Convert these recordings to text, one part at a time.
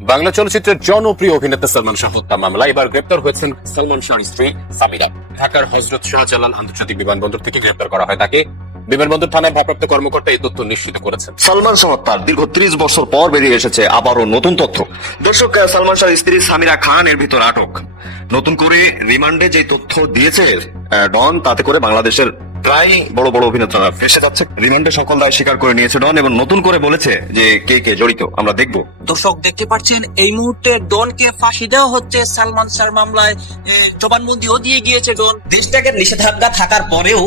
বাংলা চলচ্চিত্রের জনপ্রিয় অভিনেতা সালমান শাহ হত্যা মামলা এবার গ্রেপ্তার হয়েছেন সালমান শাহর স্ত্রী সামিরা। ঢাকার হযরত শাহজালাল আন্তর্জাতিক বিমানবন্দর থেকে গ্রেপ্তার করা হয় তাকে। বিমানবন্দর থানায় ভারপ্রাপ্ত কর্মকর্তা এই তথ্য নিশ্চিত করেছেন। সালমান শাহ হত্যার দীর্ঘ 30 বছর পর বেরিয়ে এসেছে আবারও নতুন তথ্য। দর্শক, সালমান শাহর স্ত্রী সামিরা খান এর ভিতর আটক। নতুন করে রিমান্ডে যে তথ্য দিয়েছে ডন, তাতে করে বাংলাদেশের প্রায় বড় বড় অভিনেতারা ফেসে যাচ্ছে। রিমান্ডে সকল দায় স্বীকার করে নিয়েছে ডন এবং নতুন করে বলেছে যে কে কে জড়িত আমরা দেখব। দর্শক দেখতে পাচ্ছেন এই মুহূর্তে ডনকে ফাঁসি দেওয়া হচ্ছে। সালমান শাহর মামলায় জবানবন্দিও দিয়ে গিয়েছে ডন। দেশ ত্যাগের নিষেধাজ্ঞা থাকার পরেও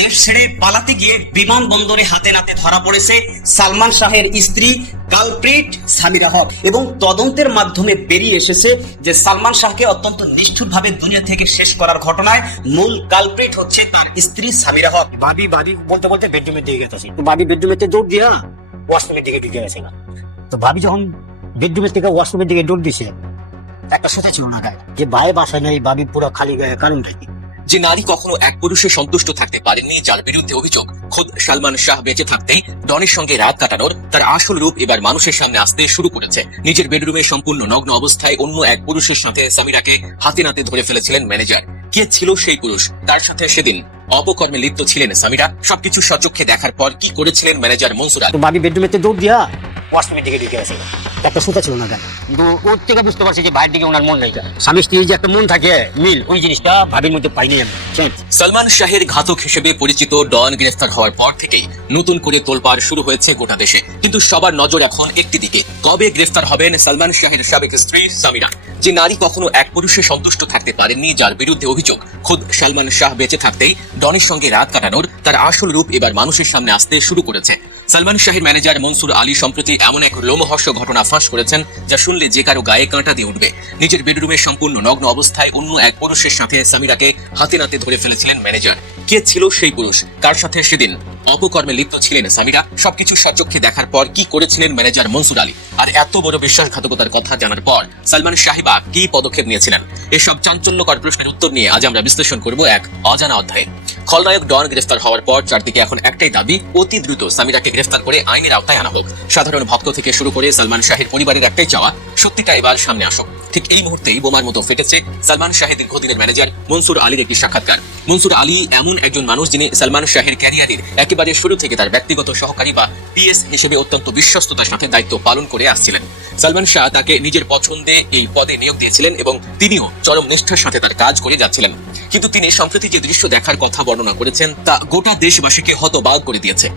দেশ ছেড়ে পালাতে গিয়ে বিমানবন্দরে হাতে নাতে ধরা পড়েছে সালমান শাহের স্ত্রী কালপ্রিট সামিরা হক এবং তদন্তের মাধ্যমে বেরিয়ে এসেছে যে সালমান শাহকে অত্যন্ত নিষ্ঠুরভাবে দুনিয়া থেকে শেষ করার ঘটনায় মূল কালপ্রিট হচ্ছে তার স্ত্রী সামিরা হক। ভাবি বলতে বলতে বেডরুমের দিকে গেছে, তো ভাবি বেডরুমের থেকে দৌড় দিয়া ওয়াশরুমের দিকে ঢুকে গেছে। তো ভাবি যখন বেডরুমের থেকে ওয়াশরুমের দিকে দৌড় দিছে, একটা সোজা ছিল না গায়ে, যে ভাই বাসায় নেই, ভাবি পুরো খালি গায়ে, কারণটা কি? যে নারী কখনো এক পুরুষে সন্তুষ্ট থাকতে পারেননি, যার বিরুদ্ধে অভিযোগ খোদ সালমান শাহ বেঁচে থাকতেই ডনের সঙ্গে রাত কাটানোর তার আসল রূপ এবার মানুষের সামনে আসতে শুরু করেছে। নিজের বেডরুমে সম্পূর্ণ নগ্ন অবস্থায় অন্য এক পুরুষের সাথে সামিরাকে হাতে নাতে ধরে ফেলেছিলেন ম্যানেজার। কে ছিল সেই পুরুষ? তার সাথে সেদিন অপকর্মে লিপ্ত ছিলেন সামিরা। সবকিছু সচক্ষে দেখার পর কি করেছিলেন ম্যানেজার মনসুর আলী? তো ভাবি বেডরুমের থেকে দৌড় দিয়া ওয়াশরুমের দিকে ঢুকে গেছে, একটা সোজা ছিল না গায়ে। কিন্তু ওর থেকে বুঝতে পারছি যে ভাইয়ের দিকে ওনার মন নেই। স্বামী স্ত্রীর যে একটা মন থাকে মিল, ওই জিনিসটা ভাবির মধ্যে পাইনি আমি। সালমান শাহের ঘাতক হিসেবে পরিচিত ডন গ্রেফতার হওয়ার পর থেকেই নতুন করে তোলপাড় শুরু হয়েছে গোটা দেশে। কিন্তু সবার নজর এখন একটি দিকে, কবে গ্রেফতার হবেন সালমান শাহের সাবেক স্ত্রী সামিরা? যে নারী কখনো এক পুরুষে সন্তুষ্ট থাকতে পারেননি, যার বিরুদ্ধে অভিযোগ খোদ সালমান শাহ বেঁচে থাকতেই ডনের সঙ্গে রাত কাটানোর তার আসল রূপ এবার মানুষের সামনে আসতে শুরু করেছে। সালমান শাহের ম্যানেজার মনসুর আলী সম্প্রতি এমন এক লোমহর্ষ ঘটনা ফাঁস করেছেন যা শুনলে যে কারো গায়ে কাঁটা দিয়ে উঠবে। নিজের বেডরুমে সম্পূর্ণ নগ্ন অবস্থায় অন্য এক পুরুষের সাথে সামিরাকে হাতে নাতে ধরে ফেলেছিলেন ম্যানেজার। কে ছিল সেই পুরুষ? কার সাথে সেদিন অপকর্মে লিপ্ত ছিলেন সামিরা? সবকিছু সচক্ষে দেখার পর কি করেছিলেন ম্যানেজার মনসুর আলী? আর এত বড় বিশ্বাসঘাতকতার কথা জানার পর সালমান শাহিবা কি পদক্ষেপ নিয়েছিলেন? এসব চাঞ্চল্যকর প্রশ্নের উত্তর নিয়ে আজ আমরা বিশ্লেষণ করব এক অজানা অধ্যায়ে। খলনায়ক ডন গ্রেফতার হওয়ার পর চারদিকে এখন একটাই দাবি, অতি দ্রুত সামিরাকে গ্রেফতার করে আইনের আওতায় আনা হোক। সাধারণ ভক্ত থেকে শুরু করে সালমান শাহের পরিবারের একটাই চাওয়া, সত্যিটা এবার সামনে আসুক। ঠিক এই মুহূর্তেই বোমার মতো ফেটেছে সালমান শাহের দীর্ঘদিনের ম্যানেজার মনসুর আলীর একটি সাক্ষাৎকার। মনসুর আলী এমন একজন মানুষ যিনি সালমান শাহের ক্যারিয়ারের একেবারে শুরু থেকে তার ব্যক্তিগত সহকারী বা পিএস হিসেবে অত্যন্ত বিশ্বস্ততার সাথে দায়িত্ব পালন করে আসছিলেন। সালমান শাহ তাকে নিজের পছন্দে এই পদে নিয়োগ দিয়েছিলেন এবং তিনিও চরম নিষ্ঠার সাথে তার কাজ করে যাচ্ছিলেন। কিন্তু তিনি সম্প্রতি যে দৃশ্য দেখার কথা বর্ণনা করেছেন তা গোটা দেশবাসীকে হতবাক করে দিয়েছে।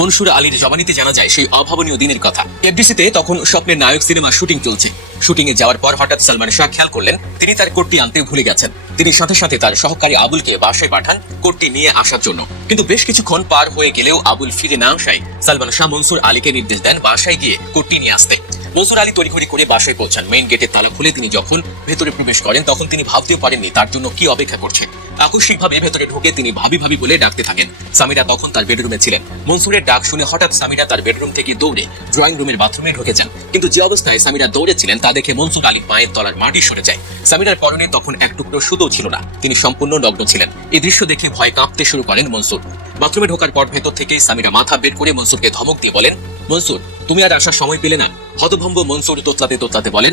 মনসুর আলীর জবানিতে জানা যায় সেই অভাবনীয় দিনের কথা। এফডিসিতে তখন স্বপ্নের নায়ক সিনেমা শুটিং চলছে। শুটিং এ যাওয়ার পর হঠাৎ সালমান শাহ খেয়াল করলেন তিনি তার কোটটি আনতে ভুলে গেছেন। তিনি সাথে সাথে তার সহকারী আবুলকে বাসায় পাঠান কোটটি নিয়ে আসার জন্য। কিন্তু বেশ কিছুক্ষণ পার হয়ে গেলেও আবুল ফিরে না আসায় সালমান শাহ মনসুর আলীকে নির্দেশ দেন বাসায় গিয়ে কোটটি নিয়ে আসতে। মনসুর আলী তড়িঘড়ি করে বাসায় পৌঁছান। মেইন গেটের তালা খুলে তিনি যখন ভেতরে প্রবেশ করেন তখন তিনি ভাবতেও পারেননি তার জন্য কি অপেক্ষা করছে। আকস্মিকভাবে ভেতরে ঢুকে তিনি ভাবি ভাবি বলে ডাকতে থাকেন। সামিরা তখন তার বেডরুমে ছিলেন। মনসুরের ডাক শুনে হঠাৎ সামিরা তার বেডরুম থেকে দৌড়ে ড্রয়িং রুমের বাথরুমে ঢুকেছেন। কিন্তু যে অবস্থায় সামিরা দৌড়েছিলেন তা দেখে মনসুর আলী পায়ের তলার মাটি সরে যায়। সামিরার পরনে তখন এক টুকরো সুতো ছিল না, তিনি সম্পূর্ণ নগ্ন ছিলেন। এই দৃশ্য দেখে ভয় কাঁপতে শুরু করেন মনসুর। বাথরুমে ঢোকার পর ভেতর থেকেই সামিরা মাথা বের করে মনসুরকে ধমক দিয়ে বলেন, মনসুর তুমি আর আসার সময় পেলে না? হতভম্ব মনসুর তোতলাতে তোতলাতে বলেন,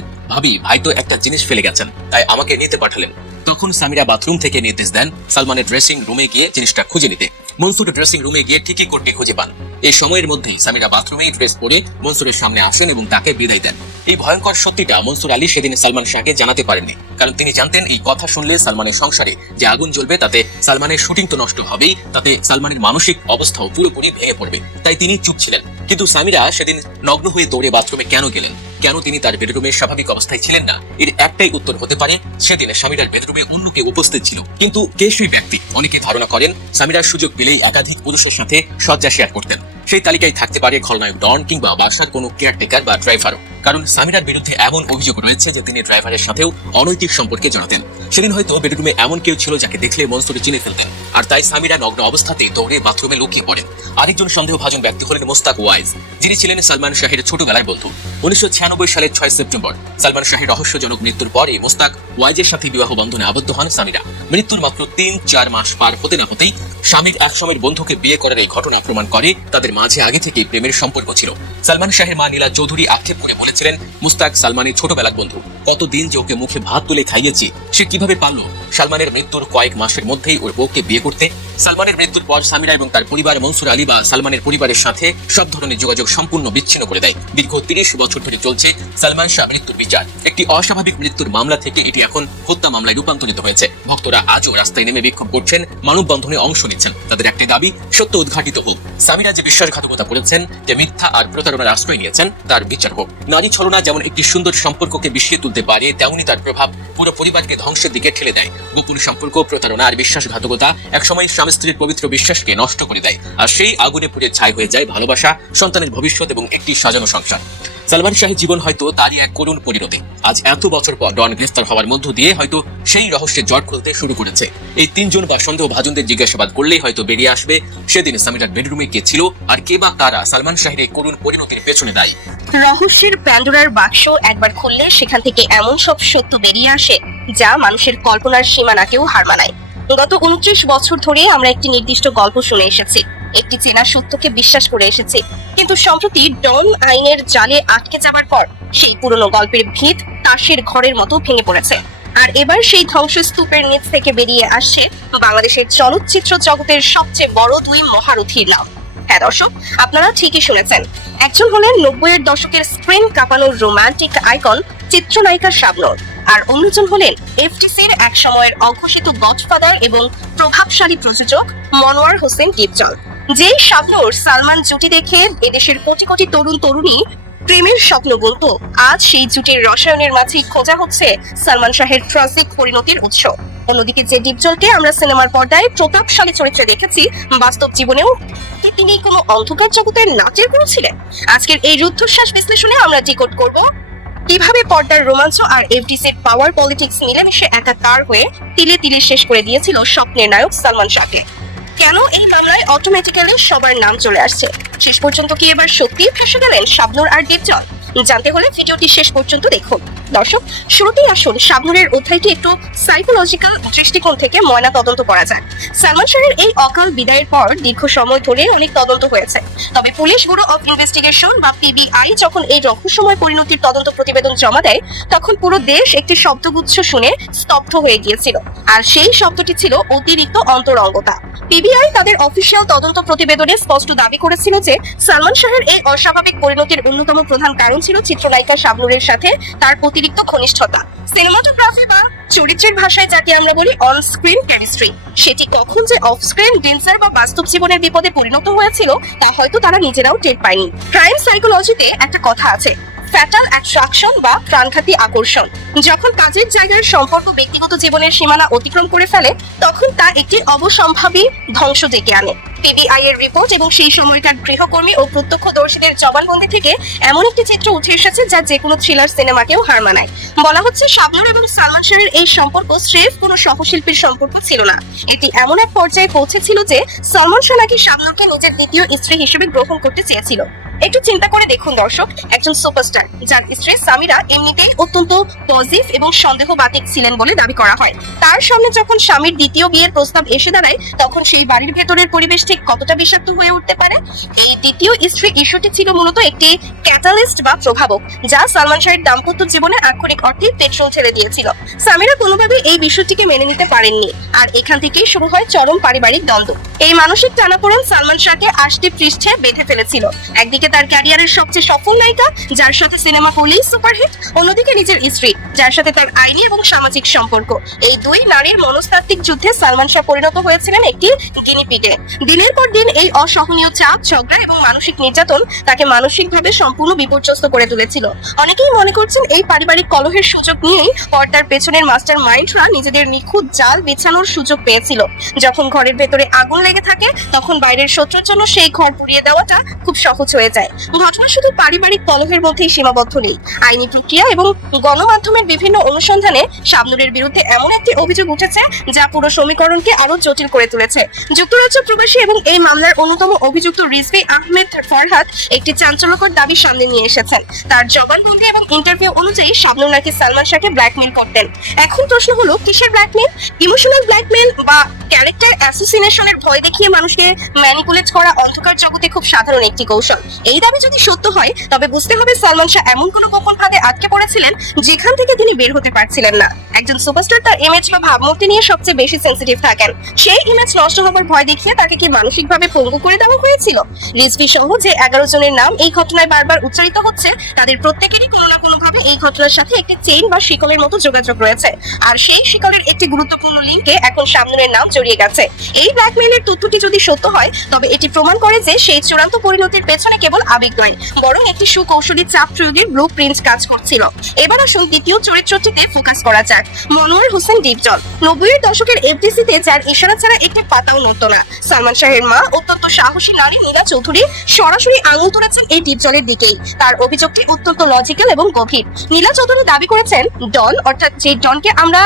ভাই তো একটা জিনিস ফেলে গেছেন, তাই আমাকে নিতে পাঠালেন। তখন সামিরা বাথরুম থেকে নির্দেশ দেন সালমানের ড্রেসিং রুমে গিয়ে জিনিসটা খুঁজে নিতে। মনসুর ড্রেসিং রুমে গিয়ে ঠিকই কোটটি খুঁজে পান। এই সময়ের মধ্যেই সামিরা বাথরুমেই ড্রেস পরে মনসুরের সামনে আসেন এবং তাকে বিদায় দেন। এই ভয়ঙ্কর সত্যিটা মনসুর আলী সেদিন সালমান শাহকে জানাতে পারেননি, কারণ তিনি জানতেন এই কথা শুনলে সালমানের সংসারে যে আগুন জ্বলবে তাতে সালমানের শুটিং তো নষ্ট হবেই, তাতে সালমানের মানসিক অবস্থাও পুরোপুরি ভেঙে পড়বে। তাই তিনি চুপ ছিলেন। কিন্তু সামিরা সেদিন নগ্ন হয়ে দৌড়ে বাথরুমে কেন গেলেন? কেন তিনি তার বেডরুমে স্বাভাবিক অবস্থায় ছিলেন না? এর একটাই উত্তর হতে পারে, সেদিন সামিরার বেডরুমে অন্য কেউ উপস্থিত ছিল। কিন্তু কে সেই ব্যক্তি? অনেকে ধারণা করেন সামিরার সুযোগ পেলেই একাধিক পুরুষের সাথে শয্যা শেয়ার করতেন। সেই তালিকায় থাকতে পারে খলনায়ক ডন কিংবা বাসার কোনো কেয়ারটেকার বা ড্রাইভারও। কারণ সামিরার বিরুদ্ধে এমন অভিযোগ রয়েছে যে তিনি ড্রাইভারের সাথেও অনৈতিক সম্পর্কে জড়াতেন। সেদিন হয়তো বেডরুমে এমন কেউ ছিল যাকে দেখলে মনসুরে চিনে ফেলতেন, আর তাই সামিরা নগ্ন অবস্থাতেই দৌড়ে বাথরুমে লুকিয়ে পড়েন। আরেকজন সন্দেহভাজন ব্যক্তি হলেন মোস্তাক ওয়াইজ, যিনি ছিলেন সালমান শাহের ছোটবেলার বন্ধু। 1996 সালের 6 সেপ্টেম্বর সালমান শাহের রহস্যজনক মৃত্যুর পরে মোস্তাক ওয়াইজের সাথে বিবাহ বন্ধনে আবদ্ধ হন সামিরা। মৃত্যুর মাত্র 3-4 মাস পার হতে না হতেই স্বামীর একসময়ের বন্ধুকে বিয়ে করার এই ঘটনা প্রমাণ করে তাদের মাঝে আগে থেকেই প্রেমের সম্পর্ক ছিল। সালমান শাহের মা নীলা চৌধুরী আক্ষেপ করে বলেছিলেন, মুস্তাক সালমানের ছোটবেলার বন্ধু, কতদিন যে ওকে মুখে ভাত তুলে খাইয়েছি, সে কিভাবে পারলো সালমানের মৃত্যুর কয়েক মাসের মধ্যেই ওর বউকে বিয়ে করতে। সালমানের মৃত্যুর পর সামিরা এবং তার পরিবার মনসুর আলী বা সালমানের পরিবারের সাথে সব ধরনের যোগাযোগ সম্পূর্ণ বিচ্ছিন্ন করে দেয়। দীর্ঘ 30 বছর ধরে চলছে সালমান শাহ মৃত্যুর বিচার। একটি অস্বাভাবিক মৃত্যুর মামলা থেকে এটি এখন হত্যা মামলায় রূপান্তরিত হয়েছে। ভক্তরা আজও রাস্তায় নেমে বিক্ষোভ করছেন, মানববন্ধনে অংশ নিচ্ছেন। তাদের একটি দাবি, সত্য উদ্ঘাটিত হোক। সামিরা যে বিশ্বাসঘাতকতা করেছেন, যে মিথ্যা আর প্রতারণার আশ্রয় নিয়েছেন, তার বিচার হোক। নারী ছলনা যেমন একটি সুন্দর সম্পর্ককে বিষিয়ে তুলতে পারে, তেমনি তার প্রভাব পুরো পরিবারকে ধ্বংসের দিকে ঠেলে দেয়। গোপন সম্পর্ক, প্রতারণা আর বিশ্বাসঘাতকতা একসময় স্বামী স্ত্রীর পবিত্র বিশ্বাসকে নষ্ট করে দেয়, আর সেই আগুনে পুড়ে ছাই হয়ে যায় ভালোবাসা, সন্তানের ভবিষ্যৎ এবং একটি সাজানো সংসার। সালমান শাহের জীবন হয়তো তারই এক করুণ পরিণতি। আজ এত বছর পর ডন গ্রেফতার হওয়ার মধ্য দিয়ে হয়তো সেই রহস্যের জট খুলতে শুরু করেছে। এই 3 জন বা সন্দেহভাজনদের জিজ্ঞাসাবাদ করলেই হয়তো বেরিয়ে আসবে সেদিন সামিরার বেডরুমে কে ছিল আর কে বা কারা সালমান শাহের এই করুণ পরিণতির পেছনে দায়ী। রহস্যের প্যান্ডোরার বাক্স একবার খুললে সেখান থেকে এমন সব সত্য বেরিয়ে আসে যা মানুষের কল্পনার সীমানাকেও হার মানায়। গত 29 বছর ধরে আমরা একটি নির্দিষ্ট গল্প শুনে এসেছি, একটি চেনা সত্যকে বিশ্বাস করে এসেছি, কিন্তু সম্প্রতি ডন আইনের জালে আটকে যাবার পর সেই পুরনো গল্পের ভিত তাসের ঘরের মতো ভেঙে পড়েছে। আর এবার সেই ধ্বংসস্তূপের নিচ থেকে বেরিয়ে আসছে বাংলাদেশের চলচ্চিত্র জগতের সবচেয়ে বড় 2 মহারথীর নাম। হ্যাঁ দর্শক, আপনারা ঠিকই শুনেছেন। একজন হলেন 90-এর দশকের স্ক্রিন কাঁপানোর রোমান্টিক আইকন চিত্রনায়িকা শাবনূর, আর অন্যজন হলেন এফটিসির এক সময়ের অঘোষিত গডফাদার এবং প্রভাবশালী প্রযোজক মনোয়ার হোসেন ডিপজল। যেই শাবনূর সালমান জুটি দেখে এদেশের কোটি কোটি তরুণ তরুণী প্রেমের স্বপ্ন বলত, আজ সেই জুটির রসায়নের মাঝেই খোঁজা হচ্ছে সালমান শাহের ট্রাজিক পরিণতির উৎস। অন্যদিকে যে ডিপজলকে আমরা সিনেমার পর্দায় প্রতাপশালী চরিত্রে দেখেছি, বাস্তব জীবনেও কি তিনি কোনো অন্ধকার জগতের নাচের গুরু ছিলেন? আজকের এই রুদ্ধশ্বাস বিশ্লেষণে আমরা ডিকোড করব কিভাবে পর্দার রোমাঞ্চ আর এফডিসির পাওয়ার পলিটিক্স মিলেমিশে একাকার হয়ে তিলে তিলে শেষ করে দিয়েছিল স্বপ্নের নায়ক সালমান শাহকে। কেন এই মামলায় অটোমেটিক্যালি সবার নাম চলে আসছে? শেষ পর্যন্ত কি এবার সত্যিই ফেঁসে গেলেন শাবনূর আর ডিপজল? জানতে হলে ভিডিওটি শেষ পর্যন্ত দেখুন। দর্শক, শুরুতেই আসুন শাবনূরের অধ্যায়টি একটু সাইকোলজিক্যাল দৃষ্টিকোণ থেকে ময়না তদন্ত করা যায়। সালমান শাহের এই অকাল বিদায়ের পর দীর্ঘ সময় ধরে অনেক তদন্ত হয়েছে, তবে পুলিশ ব্যুরো অফ ইনভেস্টিগেশন বা পিবিআই যখন এই রহস্যময় পরিণতির তদন্ত প্রতিবেদন জমা দেয়, তখন পুরো দেশ একটি শব্দগুচ্ছ শুনে স্তব্ধ হয়ে গিয়েছিল, আর সেই শব্দটি ছিল অতিরিক্ত অন্তরঙ্গতা। পিবিআই তাদের অফিসিয়াল তদন্ত প্রতিবেদনে স্পষ্ট দাবি করেছিল যে সালমান শাহের এই অস্বাভাবিক পরিণতির অন্যতম প্রধান কারণ ছিল চিত্রনায়িকা শাবনূরের সাথে তার অতিরিক্ত ঘনিষ্ঠতা। সিনেমাটোগ্রাফি বা চরিত্রের ভাষায় যাকে আমরা বলি অন স্ক্রিন কেমিস্ট্রি, সেটি কখন যে অফ স্ক্রিন ডেঞ্জার বা বাস্তব জীবনের বিপদে পরিণত হয়েছিল তা হয়তো তারা নিজেরাও টের পায়নি। ক্রাইম সাইকোলজিতে একটা কথা আছে, ফ্যাটাল অ্যাট্রাকশন বা প্রাণঘাতী আকর্ষণ। যখন কাজের জায়গার সম্পর্ক ব্যক্তিগত জীবনের সীমানা অতিক্রম করে ফেলে, তখন তা একটি অবসম্ভাবী ধ্বংস ডেকে আনে। পিবিআই এর রিপোর্ট এবং সেই সময়কার গৃহকর্মী ও প্রত্যক্ষদর্শীদের জবানবন্দি থেকে এমন একটি চিত্র উঠে এসেছে যা যে কোনো থ্রিলার সিনেমাকেও হার মানায়। বলা হচ্ছে শাবনূর এবং সালমান শাহের এই সম্পর্ক স্রেফ কোনো সহশিল্পীর সম্পর্ক ছিল না, এটি এমন এক পর্যায়ে পৌঁছেছিল যে সালমান শাহ নাকি শাবনূরকে নিজের দ্বিতীয় স্ত্রী হিসেবে গ্রহণ করতে চেয়েছিল। একটু চিন্তা করে দেখুন দর্শক, একজন সুপারস্টার যার স্ত্রী সামিরা এমনিতেই অত্যন্ত পজিটিভ এবং সন্দেহবাতিক ছিলেন বলে দাবি করা হয়, তার সামনে যখন স্বামীর দ্বিতীয় বিয়ের প্রস্তাব এসে দাঁড়ায়, তখন সেই বাড়ির ভেতরের পরিবেশ ঠিক কতটা বিষাক্ত হয়ে উঠতে পারে? এই দ্বিতীয় স্ত্রী ইস্যুটি ছিল মূলত একটি ক্যাটালিস্ট বা প্রভাবক, যা সালমান শাহের দাম্পত্য জীবনে আক্ষরিক অর্থে পেট্রোল ঢেলে দিয়েছিল। সামিরা কোনোভাবে এই বিষয়টিকে মেনে নিতে পারেননি, আর এখান থেকেই শুরু হয় চরম পারিবারিক দ্বন্দ্ব। এই মানসিক টানাপোড়েন সালমান শাহকে 8টি পৃষ্ঠে বেঁধে ফেলেছিল। একদিকে তার ক্যারিয়ারের সবচেয়ে সফল নায়িকা, যার সাথে সিনেমা করলেই সুপারহিট, অন্যদিকে নিজের স্ত্রী, যার সাথে তার আইনি এবং সামাজিক সম্পর্ক। এই 2 নারীর মনস্তাত্ত্বিক যুদ্ধে সালমান শাহ পরিণত হয়েছিলেন একটি গিনিপিগে। দিনের পর দিন এই অসহনীয় চাপ, ঝগড়া এবং মানসিক নির্যাতন তাকে মানসিকভাবে সম্পূর্ণ বিপর্যস্ত করে তুলেছিল। অনেকেই মনে করছেন এই পারিবারিক কলহের সুযোগ নিয়েই পর্দার পেছনের মাস্টার মাইন্ডরা নিজেদের নিখুঁত জাল বিছানোর সুযোগ পেয়েছিল। যখন ঘরের ভেতরে আগুন লেগে থাকে, তখন বাইরের শত্রুর জন্য সেই ঘর পুড়িয়ে দেওয়াটা খুব সহজ হয়ে যায়। ঘটনা শুধু পারিবারিক কলহের মধ্যেই সীমাবদ্ধ নেই। আইনি প্রক্রিয়া এবং গণমাধ্যমের বিভিন্ন অনুসন্ধানে শাবনূরের বিরুদ্ধে এমন একটি অভিযোগ উঠেছে যা পুরো সমীকরণকে আরো জটিল করে তুলেছে। যুক্তরাজ্য প্রবাসী এবং এবং এই মামলার অন্যতম অভিযুক্ত রিজভী আহমেদ ফরহাদ একটি চাঞ্চল্যকর দাবি সামনে নিয়ে এসেছেন। তার জবানবন্দি এবং ইন্টারভিউ অনুযায়ী শাবনূর নাকি সালমান শাহকে ব্ল্যাকমেইল করতেন। এখন প্রশ্ন হলো, কিসের ব্ল্যাকমেইল? ইমোশনাল ব্ল্যাকমেইল বা ক্যারেক্টার অ্যাসোসিনেশনের ভয় দেখিয়ে মানুষকে ম্যানিপুলেট করা অন্ধকার জগতে খুব সাধারণ একটি কৌশল। এই দাবি যদি সত্য হয় তবে বুঝতে হবে সালমান শাহ এমন কোনো গোপন ফাঁদে আটকে পড়েছিলেন যেখান থেকে তিনি বের হতে পারছিলেন না। একজন সুপারস্টার তার ইমেজ বা ভাবমূর্তি নিয়ে সবচেয়ে বেশি সেন্সিটিভ থাকেন। সেই ইমেজ নষ্ট হবার ভয় দেখিয়ে তাকে কি মানসিকভাবে পঙ্গু করে দেওয়া হয়েছিল? রিজভী সহ যে 11 জনের নাম এই ঘটনায় বারবার উচ্চারিত হচ্ছে, তাদের প্রত্যেকেরই কোনো না কোনোভাবে এই ঘটনার সাথে একটি চেইন বা শিকলের মতো যোগাযোগ রয়েছে। আর সেই শিকলের একটি গুরুত্বপূর্ণ লিঙ্কে এখন শাবনূরের নাম জড়িয়ে গেছে। এই ব্ল্যাকমেইলের তথ্যটি যদি সত্য হয় তবে এটি প্রমাণ করে যে সেই চূড়ান্ত পরিণতির পেছনে কেবল আবেগ নয়, বরং একটি সুকৌশলী চাপ প্রয়োগের ব্লুপ্রিন্ট কাজ করছিল। এবার আসুন দ্বিতীয় চরিত্রটিতে ফোকাস করা যাক, মনোয়ার হোসেন ডিপজল। 90-এর দশকের এফডিসিতে যার ইশারা ছাড়া একটি পাতাও নড়ত না। সালমান শাহের মা অত্যন্ত সাহসী নারী নীলা চৌধুরী সরাসরি আঙুল তুলেছেন এই ডিপজলের দিকেই। তার অভিযোগটি অত্যন্ত লজিক্যাল এবং গভীর। নীলা চৌধুরী দাবি করেছেন, ডন অর্থাৎ যে ডনকে আমরা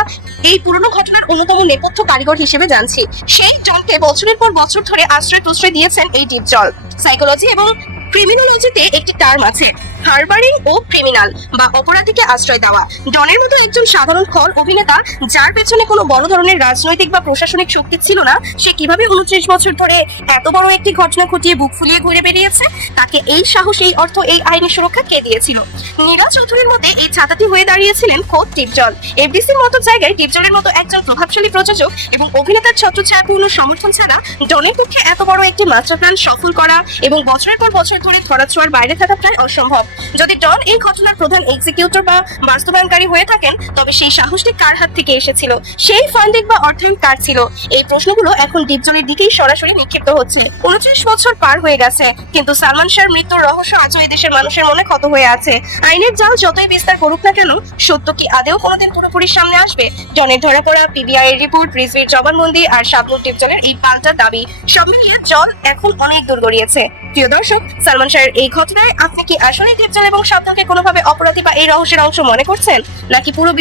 এই পুরনো ঘটনার অন্যতম নেপথ্য কারিগর হিসেবে জানছি, সেই ডনকে বছরের পর বছর ধরে আশ্রয় প্রশ্রয় দিয়েছেন এই ডিপজল। সাইকোলজি এবং ক্রিমিনোলজিতে একটি টার্ম আছে, হারবারিং ও ক্রিমিনাল বা অপরাধীকে আশ্রয় দেওয়া। ডনের মতো একজন সাধারণ খল অভিনেতা যার পেছনে কোনো বড় ধরনের রাজনৈতিক বা প্রশাসনিক শক্তি ছিল না, সে কিভাবে 29 বছর ধরে এত বড় একটি ঘটনা ঘটিয়ে বুক ফুলিয়ে ঘুরে বেরিয়েছে? তাকে এই সাহস, এই অর্থ, এই আইনি সুরক্ষা কে দিয়েছিল? নীলা চৌধুরীর মধ্যে এই ছাতাটি হয়ে দাঁড়িয়েছিলেন খোদ ডিপজল। এফডিসির মতো জায়গায় ডিপজলের মতো একজন প্রভাবশালী প্রযোজক এবং অভিনেতার ছত্রছায়াপূর্ণ সমর্থন ছাড়া ডনের পক্ষে এত বড় একটি মাস্টার প্ল্যান সফল করা এবং বছরের পর বছর ধরে ধরাছোঁয়ার বাইরে থাকা প্রায় অসম্ভব। যদি ডন এই ঘটনার প্রধান এক্সিকিউটর বা বাস্তবায়নকারী হয়ে থাকেন তবে সেই সাহসটি কার হাত থেকে এসেছিল? সেই ফান্ডিং বা অর্থায়ন কার ছিল? এই প্রশ্নগুলো এখন ডিপজলের দিকেই সরাসরি নিক্ষিপ্ত হচ্ছে। 29 বছর পার হয়ে গেছে, কিন্তু সালমান শাহর মৃত্যুর রহস্য আজও এই দেশের মানুষের মনে ক্ষত হয়ে আছে। আইনের জাল যতই বিস্তার করুক না কেন, সত্য কি আদেও কোনোদিন পুরোপুরি সামনে আসবে? ডনের ধরা পড়া, পিবিআই এর রিপোর্ট, রিজভীর জবানবন্দি আর শাবনূর ডিপজলের এই পাল্টা দাবি, সব মিলিয়ে জল এখন অনেক দূর গড়িয়েছে। প্রিয় দর্শক, সালমান শাহের এই ঘটনায় আপনি কি আসলে ডিপজল এবং শাবনূরকে কোনোভাবে অপরাধী বা এই রহস্যের অংশ মনে করছেন, নাকি পুরো